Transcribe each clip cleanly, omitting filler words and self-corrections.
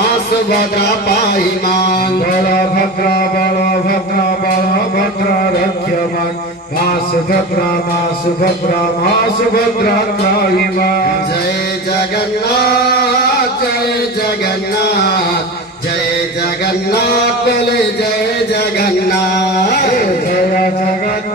मा सुभद्रा पाहि मां बलभद्रा बलभद्रा बलभद्रा रक्ष मां मा सुभद्रा मा सुभद्रा मा सुभद्रा त्राहि मां जय जगन्नाथ जय जगन्नाथ जय जगन्नाथ बोले जय जगन्नाथ जय जगन्नाथ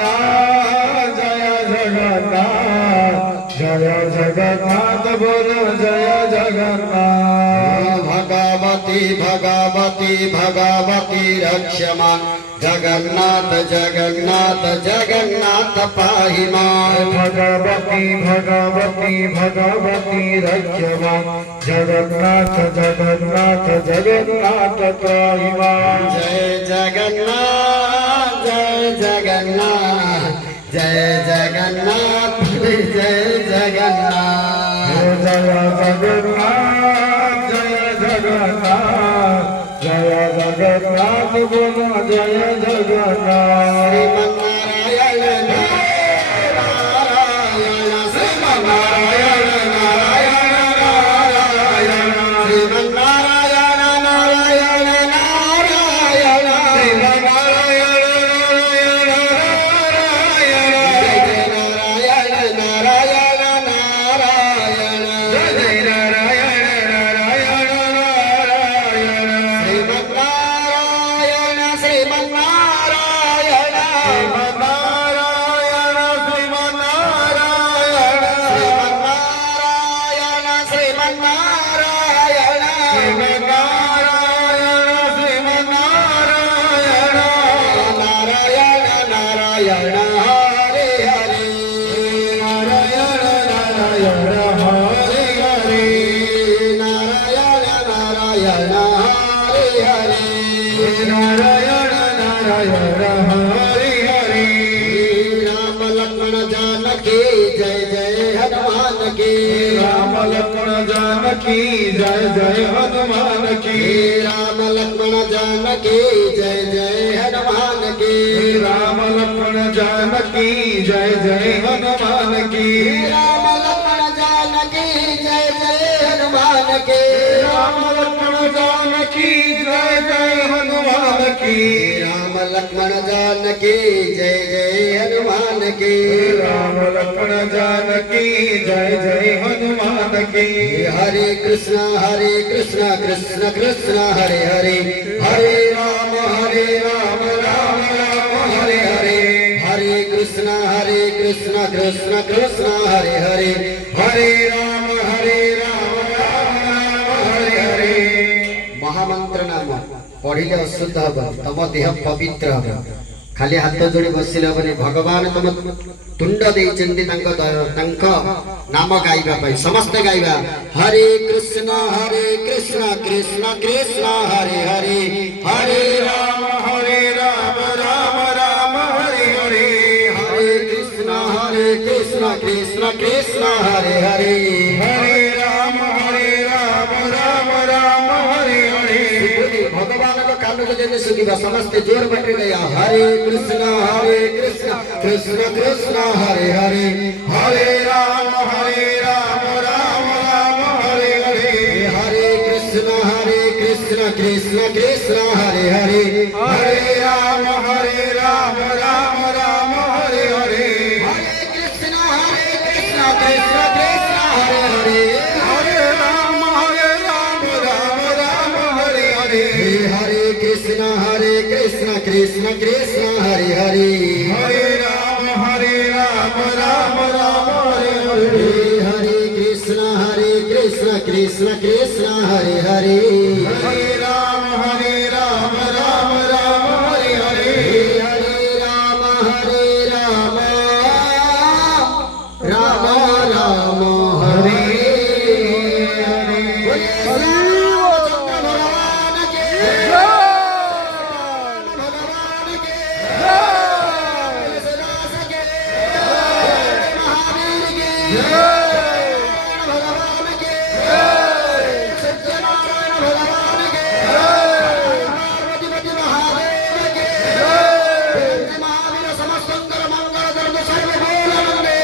जय जगन्नाथ जय जगन्नाथ बोलो जय जगन्नाथ भगवती भगवती भगवती रक्ष मां जगन्नाथ जगन्नाथ जगन्नाथ पाहि मां भगवती भगवती भगवती रक्ष मां जगन्नाथ जगन्नाथ जगन्नाथ त्राहि मां जय जगन्नाथ जय जगन्नाथ जय जगन्नाथ जय जगन्नाथ जय जगन्नाथ जय जगन्नाथ जय जगन्नाथ बोलो जय जगन्नाथ श्रीमन्नारायण नारायण श्रीमन्नारायण नारायण नारायण श्रीमन्नारायण नारायण नारायण श्रीमन्नारायण नारायण नारायण नारायण जय नारायण नारायण नारायण श्रीमन्नारायण श्रीमन्नारायण श्रीमन्नारायण श्रीमन्नारायण श्रीमन्नारायण नारायण नारायण हरे हरे नारायण नारायण हरे हरे नारायण नारायण हरे हरे नारायण नारायण हरि हरि राम लक्ष्मण जानकी जय जय हनुमान की राम लक्ष्मण जानकी जय जय हनुमान की राम लक्ष्मण जानकी जय जय हनुमान की राम लक्ष्मण जानकी जय जय हनुमान की राम लक्ष्मण जानकी जय जय हनुमान की राम लक्ष्मण जानकी जय जय हनुमान की राम लक्ष्मण जानकी जय जय हनुमान की राम लक्ष्मण जानकी जय जय हनुमान की हरे कृष्ण कृष्ण कृष्ण हरे हरे हरे राम राम राम हरे हरे हरे कृष्ण कृष्ण कृष्ण हरे हरे हरे राम राम राम हरे हरे महामंत्र नाम पढ़िले अशुद्ध हम तम देह पवित्र हम खाली हाथ जोड़ी बसिले हबनी भगवान तुम तुंड देइचंती नाम गाइबा पाई समस्त गाइबा हरे कृष्ण कृष्ण कृष्ण हरे हरे हरे राम राम राम हरे हरे हरे कृष्ण कृष्ण कृष्ण हरे हरे हरे राम राम राम हरे हरे भगवान को कान को जने सुनिबा समस्त जोर बटे गया हरे कृष्ण कृष्ण कृष्ण हरे हरे हरे राम राम राम हरे हरे हरे कृष्ण कृष्ण कृष्ण हरे हरे हरे राम राम राम हरे हरे हरे कृष्ण कृष्ण कृष्ण हरे हरे हरे राम राम राम हरे हरे हरे कृष्ण कृष्ण कृष्ण हरे हरे हरे राम राम राम हरे हरे हरे कृष्ण कृष्ण कृष्ण हरे हरे हरे राम राम राम हरे हरे हरे राम राम राम हरे हरे भगवान के भगवान के महावीर के भगवान के सत्यनारायण भगवान के पार्वतीपति महादेव के महावीर समस्तंकर मंगल धर्म सर्व बोलंदे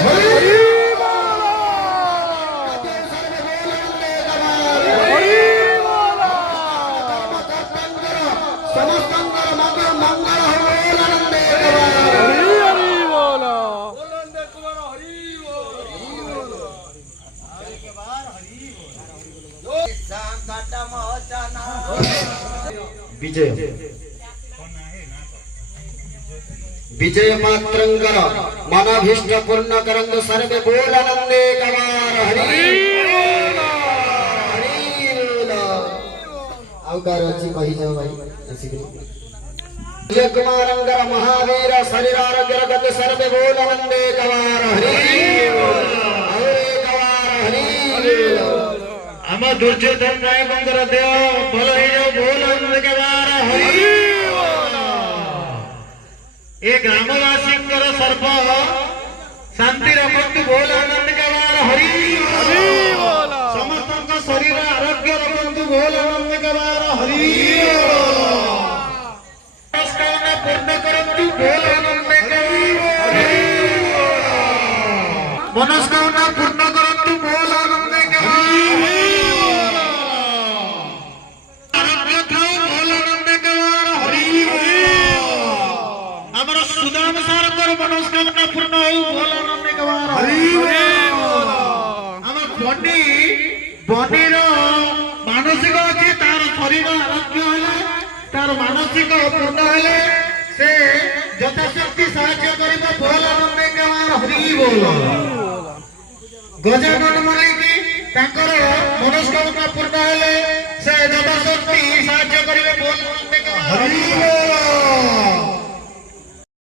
विजय विजय पात्रंकर मनाभीष्ट पूर्ण करंग सर्वे बोल आनंदे कवार हरि बोल आउकार अछि कहि जाओ भाई ऐसी विजय कुमारंगर महावीर शरीर आरोग्य गति सर्वे बोल आनंदे कवार हरि आम दुर्योधन नायक देह भल हो जाओ बोल आनंद के बार हरि ए ग्रामवासी सर्प शांति रखु बोल आनंद के बार हरि समस्त शरीर आरोग्य रखु बोल आनंद के बार हरि पूर्ण करतु बोल आनंद के मनस्कामना पूर्ण करतु बोल आनंद के सुदाम सार कर मनस्कामना पूर्ण हो बोल आनंद के बार हरि हम बनी बनीर मानसिक अच्छी तार शरीर आरोग्य हेले तार मानसिक पूर्ण हेले से यथाशक्ति साहाय्य करिबो बोल आनंद के बार हरि बोल गजानन मालिकी ताकर मनस्कामना पूर्ण हेले से यथाशक्ति साहाय्य करिबो बोल आनंद के बार हरि बोल